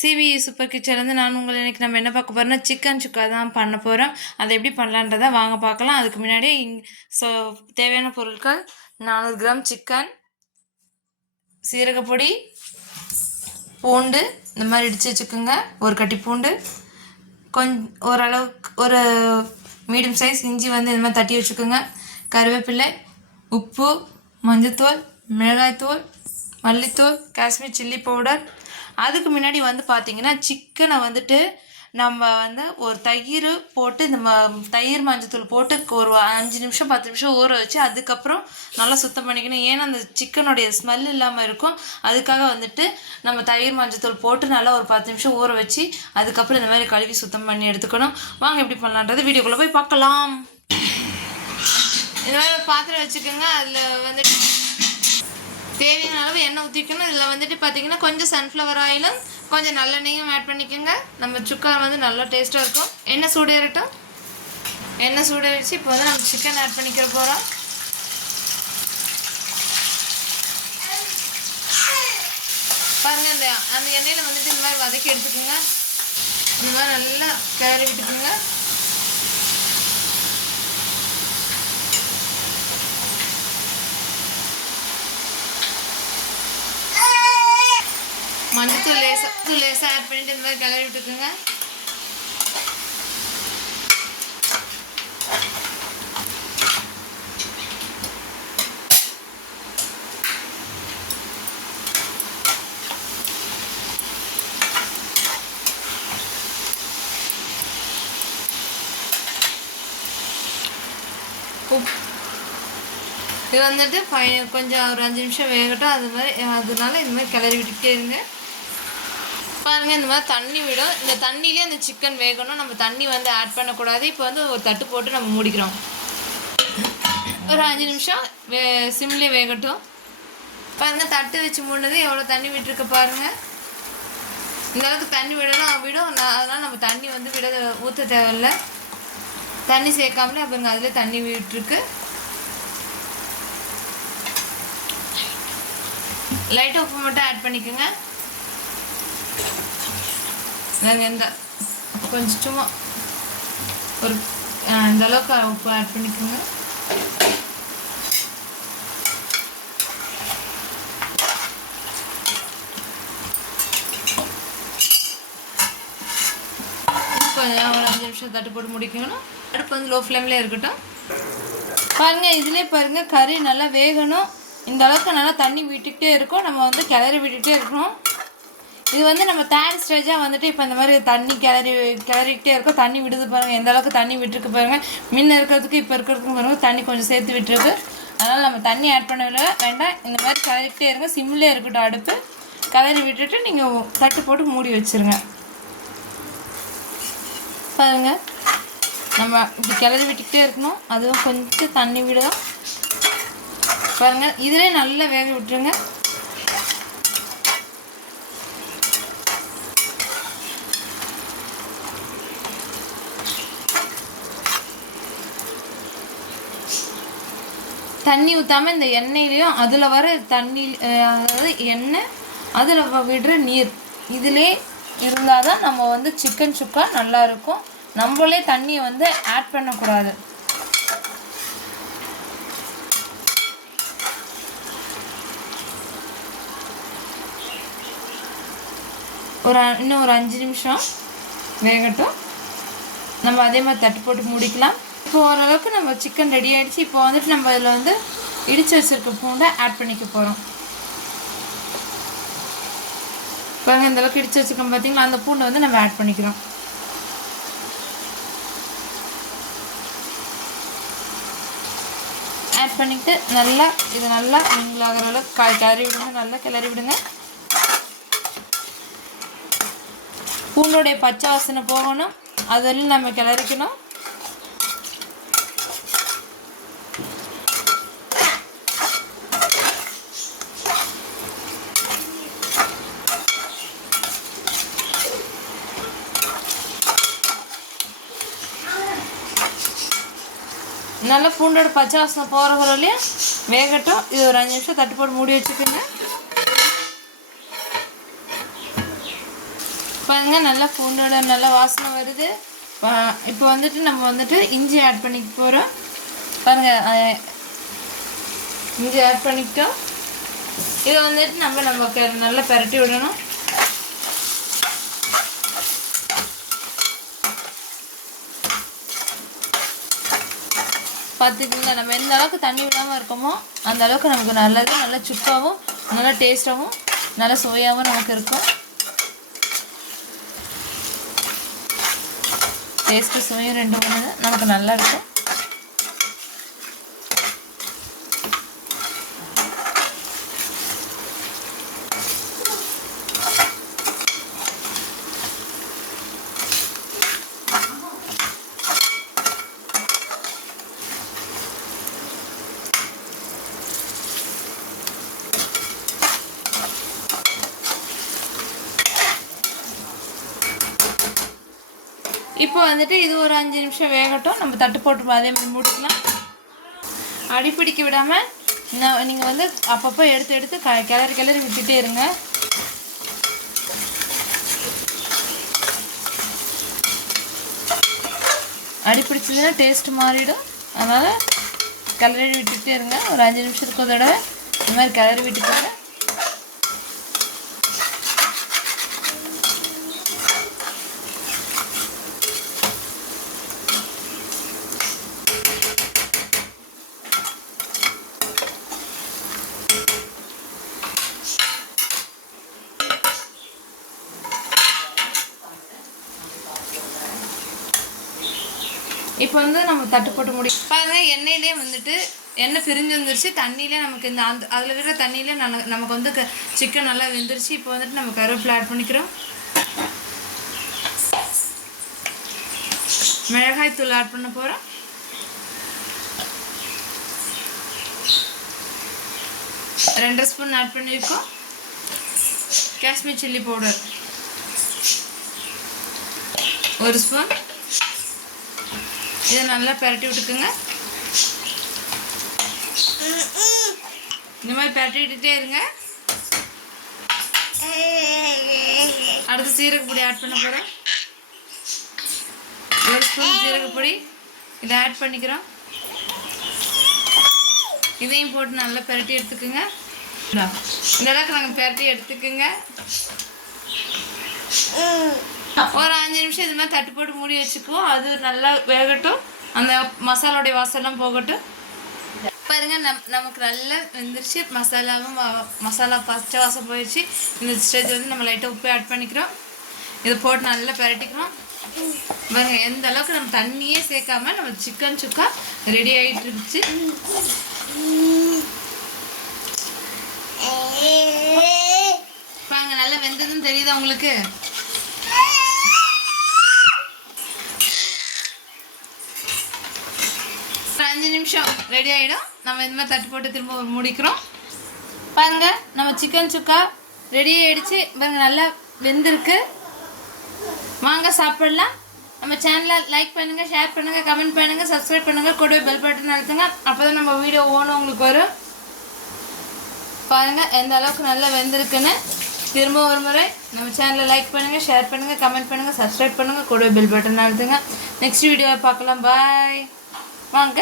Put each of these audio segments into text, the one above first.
CP super கிச்சன்லேருந்து நான் உங்களை இன்றைக்கி நம்ம என்ன பார்க்க போகிறோம்னா சிக்கன் சுக்கா தான் பண்ண போகிறோம். அதை எப்படி பண்ணலான்றதை வாங்க பார்க்கலாம். அதுக்கு முன்னாடி தேவையான பொருட்கள் 400 கிராம் சிக்கன், சீரகப்பொடி, பூண்டு இந்த மாதிரி இடித்து வச்சுக்கோங்க. ஒரு கட்டி பூண்டு, ஓரளவுக்கு ஒரு மீடியம் சைஸ் இஞ்சி இந்த மாதிரி தட்டி வச்சுக்கோங்க. கருவேப்பிலை, உப்பு, மஞ்சத்தூள், மிளகாய்த்தூள், மல்லித்தூள், காஷ்மீர் சில்லி பவுடர். அதுக்கு முன்னாடி பார்த்திங்கன்னா சிக்கனை நம்ம ஒரு தயிர் போட்டு தயிர் மஞ்சத்தூள் போட்டு ஒரு 5 நிமிஷம் 10 நிமிஷம் ஊற வச்சு அதுக்கப்புறம் நல்லா சுத்தம் பண்ணிக்கணும். ஏன்னா அந்த சிக்கனுடைய ஸ்மெல் இல்லாமல் இருக்கும். அதுக்காக நம்ம தயிர் மஞ்சத்தூள் போட்டு நல்லா ஒரு 10 நிமிஷம் ஊற வச்சு அதுக்கப்புறம் இந்த மாதிரி கழுவி சுத்தம் பண்ணி எடுத்துக்கணும். வாங்க எப்படி பண்ணலான்றது வீடியோக்குள்ளே போய் பார்க்கலாம். இந்த மாதிரி பாத்திரம் வச்சுக்கோங்க. அதில் தேவையான அளவு எண்ணெய் ஊற்றிக்கணும். இதில் பார்த்திங்கன்னா கொஞ்சம் சன்ஃப்ளவர் ஆயிலும் கொஞ்சம் நல்லெண்ணெயும் ஆட் பண்ணிக்கோங்க. நம்ம சுக்கா நல்லா டேஸ்ட்டாக இருக்கும். எண்ணெய் சூடேறட்டும். எண்ணெய் சூடேறிச்சு. இப்போ நம்ம சிக்கன் ஆட் பண்ணிக்கிற போகிறோம். பாருங்கள், அந்த எண்ணெயில் இந்த மாதிரி வதக்கி எடுத்துக்கோங்க. இந்த மாதிரி நல்லா கிளறி விட்டுக்குங்க. மஞ்சத்தூள் லேசாக ஆட் பண்ணிவிட்டு இந்த மாதிரி கிளறி விட்டுக்குங்க. இது கொஞ்சம் ஒரு 5 நிமிஷம் வேகட்டும். அதனால இந்த மாதிரி கிளறி விட்டுக்கிட்டே இருங்க. பாருங்கள், இந்த மாதிரி தண்ணி விடும். இந்த தண்ணியிலே அந்த சிக்கன் வேகணும். நம்ம தண்ணி ஆட் பண்ணக்கூடாது. இப்போ ஒரு தட்டு போட்டு நம்ம மூடிக்கிறோம். ஒரு 5 நிமிஷம் சிம்லேயே வேகட்டும். பாருங்கள், தட்டு வச்சு மூடினது எவ்வளோ தண்ணி விட்டுருக்கு பாருங்கள். இந்தளவுக்கு தண்ணி விடும். அதனால் நம்ம தண்ணி ஊற்ற தேவையில்லை. தண்ணி சேர்க்காமலே அப்புறம் அதிலே தண்ணி விட்டுருக்கு. லைட்டாக உப்பு மட்டும் ஆட் பண்ணிக்கோங்க. கொஞ்சம் சும்மா ஒரு இந்த அளவுக்கு உப்பு ஆட் பண்ணிக்கோங்க. கொஞ்சம் ஒரு 5 நிமிஷம் தட்டு போட்டு முடிக்கணும். அடுப்பு லோ ஃப்ளேம்லேயே இருக்கட்டும். பாருங்கள், இதிலே பாருங்கள் கறி நல்லா வேகணும். இந்த அளவுக்கு நல்லா தண்ணி விட்டுக்கிட்டே இருக்கும். நம்ம கிளறி விட்டுகிட்டே இருக்கணும். இது நம்ம தேர்ட் ஸ்டேஜாக இப்போ இந்த மாதிரி தண்ணி கிளறிக்கிட்டே இருக்கும். தண்ணி விடுது பாருங்கள், எந்த அளவுக்கு தண்ணி விட்டுருக்கு பாருங்கள். முன்ன இருக்கிறதுக்கு இப்போ இருக்கிறதுக்கு பாருங்கள் தண்ணி கொஞ்சம் சேர்த்து விட்டுருக்கு. அதனால் நம்ம தண்ணி ஆட் பண்ணவில்லை வேண்டாம். இந்த மாதிரி கிளறிக்கிட்டே இருங்க. சிம்மிலே இருக்கட்டும் அடுப்பு. கிளறி விட்டுட்டு நீங்கள் தட்டு போட்டு மூடி வச்சுருங்க. பாருங்கள், நம்ம இப்படி கிளறி விட்டுக்கிட்டே இருக்கணும். அதுவும் கொஞ்சம் தண்ணி விடும். பாருங்கள், இதிலே நல்லா வேக விட்டுருங்க. தண்ணி ஊற்றாமல் இந்த எண்ணெயிலையும் அதில் வர தண்ணி, அதாவது எண்ணெய் அதில் விடுற நீர் இதிலே இருந்தால் தான் நம்ம சிக்கன் சுக்கா நல்லாயிருக்கும். நம்மளே தண்ணியை ஆட் பண்ணக்கூடாது. இன்னும் ஒரு 5 நிமிஷம் வேகட்டும். நம்ம அதே மாதிரி தட்டு போட்டு மூடிக்கலாம். இப்போ ஓரளவுக்கு நம்ம சிக்கன் ரெடி ஆகிடுச்சு. இப்போ நம்ம இதில் இடித்து வச்சுருக்க பூண்டை ஆட் பண்ணிக்க போகிறோம். பாருங்கள், இந்தளவுக்கு இடித்து வச்சுருக்கோம் பார்த்தீங்களா? அந்த பூண்டை நம்ம ஆட் பண்ணிக்கிறோம். ஆட் பண்ணிவிட்டு நல்லா இது நல்லா மிங்கிள் ஆகிற அளவுக்கு கிளறி விடுங்க. நல்லா கிளறி விடுங்க. பூண்டோடைய பச்சை வாசனை போகணும். அதெல்லாம் நம்ம கிளறிக்கணும். நல்லா பூண்டோட பச்சை வாசனை போகிற வரலையும் வேகட்டும். இது ஒரு 5 நிமிஷம் தட்டு போட்டு மூடி வச்சுக்கோங்க. பாருங்க நல்லா பூண்டோட நல்லா வாசனை வருது. இப்போ வந்துட்டு நம்ம வந்துட்டு இஞ்சி ஆட் பண்ணிக்க போகிறோம். பாருங்கள், இஞ்சி ஆட் பண்ணிக்கிட்டோம். இதை வந்துட்டு நம்ம நல்லா பரட்டி விடணும். பார்த்துக்கிங்க, நம்ம எந்த அளவுக்கு தண்ணி விடாமல் இருக்கோமோ அந்த அளவுக்கு நமக்கு நல்லது. நல்லா சுக்காவும் நல்லா டேஸ்ட்டாகவும் நல்லா சுவையாகவும் நமக்கு இருக்கும். டேஸ்ட்டு சுவையும் 2 மணி நமக்கு நல்லா இருக்கும். இப்போ வந்துட்டு இது ஒரு 5 நிமிஷம் வேகட்டும். நம்ம தட்டு போட்டு அதே மாதிரி மூடிக்கலாம். அடிப்பிடிக்க விடாமல் நீங்கள் வந்து அப்பப்போ எடுத்து கிளறி விட்டுட்டே இருங்க. அடிப்பிடிச்சதுன்னா டேஸ்ட் மாறிடும். அதனால் கிளறி விட்டுட்டே இருங்க. ஒரு 5 நிமிஷத்துக்கு ஒரு தடவை இந்த மாதிரி கிளறி விட்டுக்கோங்க. இப்போ வந்து நம்ம தட்டு போட்டு பாருங்கள், எண்ணெயிலே வந்துட்டு எண்ணெய் பிரிஞ்சு வந்துருச்சு. தண்ணியிலே நமக்கு இந்த அதில் விடுற தண்ணியிலே நமக்கு வந்து சிக்கன் நல்லா வெந்துருச்சு. இப்போ வந்துட்டு நம்ம கருவேப்பிலை ஆட் பண்ணிக்கிறோம். மிளகாய் தூள் ஆட் பண்ண போகிறோம். ரெண்டு ஸ்பூன் ஆட் பண்ணியிருக்கோம். Kashmir chilli powder 1 spoon. இதை நல்லா பரட்டி விட்டுக்குங்க. இந்த மாதிரி பரட்டி விட்டுட்டே இருங்க. அடுத்து சீரகப்பொடி ஆட் பண்ண போகிறோம். 1 ஸ்பூன் சீரகப்பொடி இதை ஆட் பண்ணிக்கிறோம். இதையும் போட்டு நல்லா பரட்டி எடுத்துக்குங்க. இந்த அளவுக்கு நாங்கள் பரட்டி எடுத்துக்குங்க. ஒரு 5 நிமிஷம் இது மாதிரி தட்டு போட்டு மூடி வச்சுக்குவோம். அது நல்லா வேகட்டும். அந்த மசாலோடைய வாசலாம் போகட்டும். பாருங்கள், நமக்கு நல்லா வெந்துருச்சு. மசாலா பச்சை வாசம் போயிடுச்சு. இந்த ஸ்டேஜ் வந்து நம்ம லைட்டாக உப்பு ஆட் பண்ணிக்கிறோம். இதை போட்டு நல்லா பரட்டிக்கிறோம். பாருங்கள், எந்த அளவுக்கு நம்ம தண்ணியே சேர்க்காம நம்ம சிக்கன் சுக்கா ரெடி ஆகிட்டு இருந்துச்சு. பாருங்க, நல்லா வெந்ததுன்னு தெரியுதா உங்களுக்கு? ஒரு 5 நிமிஷம் ரெடி ஆகிடும். நம்ம இந்த மாதிரி தட்டு போட்டு திரும்ப முடிக்கிறோம். பாருங்கள், நம்ம சிக்கன் சுக்கா ரெடி ஆகிடுச்சு. பாருங்கள், நல்லா வெந்திருக்கு. வாங்க சாப்பிடலாம். நம்ம சேனலை லைக் பண்ணுங்கள், ஷேர் பண்ணுங்கள், கமெண்ட் பண்ணுங்கள், சப்ஸ்கிரைப் பண்ணுங்கள், கூடவே பெல் பட்டன் அழுத்துங்க. அப்போ தான் நம்ம வீடியோ ஓணும் உங்களுக்கு வரும். பாருங்கள் எந்த அளவுக்கு நல்லா வெந்திருக்குன்னு. திரும்ப ஒரு முறை நம்ம சேனலை லைக் பண்ணுங்கள், ஷேர் பண்ணுங்கள், கமெண்ட் பண்ணுங்கள், சப்ஸ்கிரைப் பண்ணுங்கள், கூடவே பெல் பட்டன் அழுத்துங்க. நெக்ஸ்ட் வீடியோவை பார்க்கலாம். பாய். வாங்க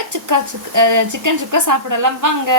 சிக்கன் சுக்கா சாப்பிடலாம் வாங்க.